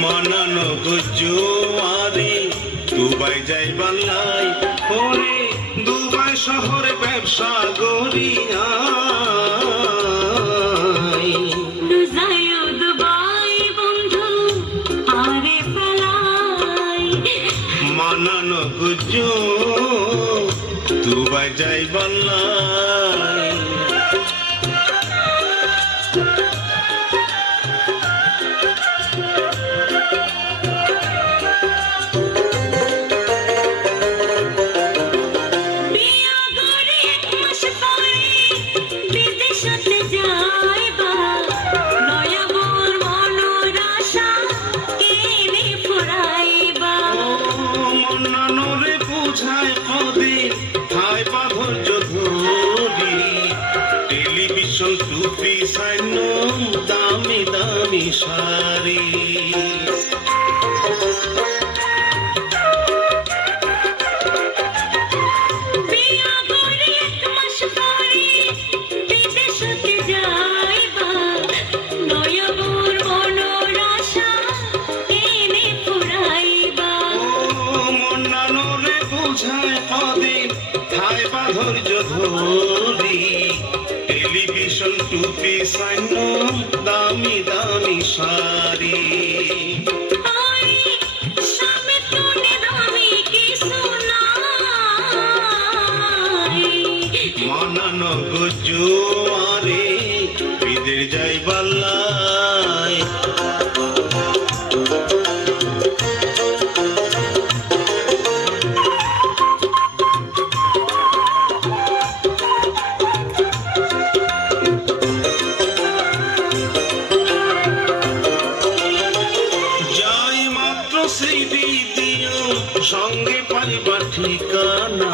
মানানো জোয়ারে দুবাই যাই বাংলায় ওরে দুবাই শহরে ব্যবসা গড়িয়া মানানো দুবাই যাই বাংলায় টেলিভিশন টুপি সাইন দামি দামি শাড়ি ধৈর্য ধরি টেলিভিশন টুপি সাইন দামি দামি শাড়ি মানানো জোয়ারে বিদের যাই বাংলায় সঙ্গে পাইবা ঠিকানা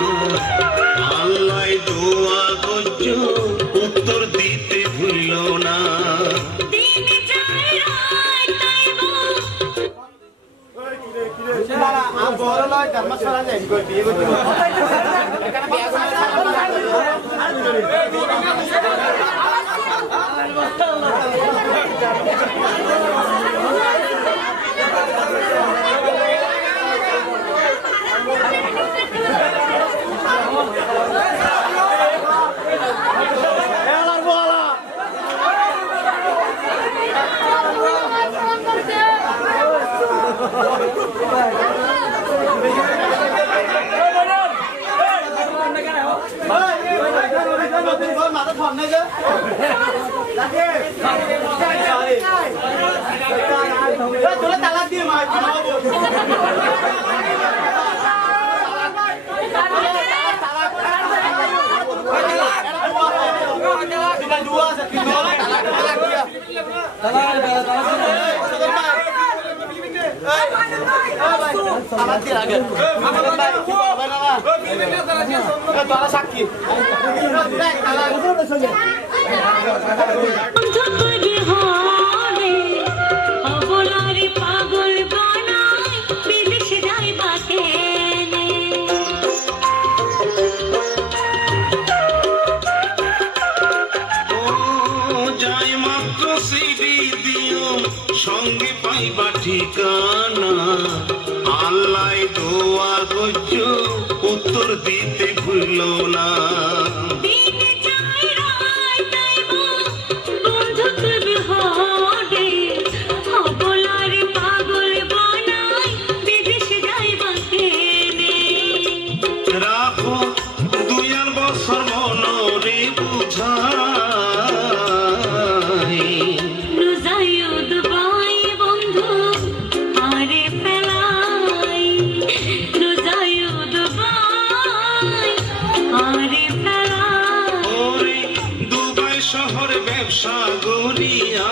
আল্লাহ দোয়া গজ্জ উত্তর দিতে ভুল না সাক্ষী সঙ্গে পাইবা ঠিকানা আল্লাহ দোয়া গজ্জ উত্তর দিতে ভুল না রাখো 2 বছর মনরে বুঝা শহর ব্যবসা গড়িয়া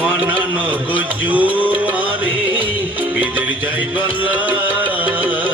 মানানো জোয়ারে বিদের যাই বাংলায়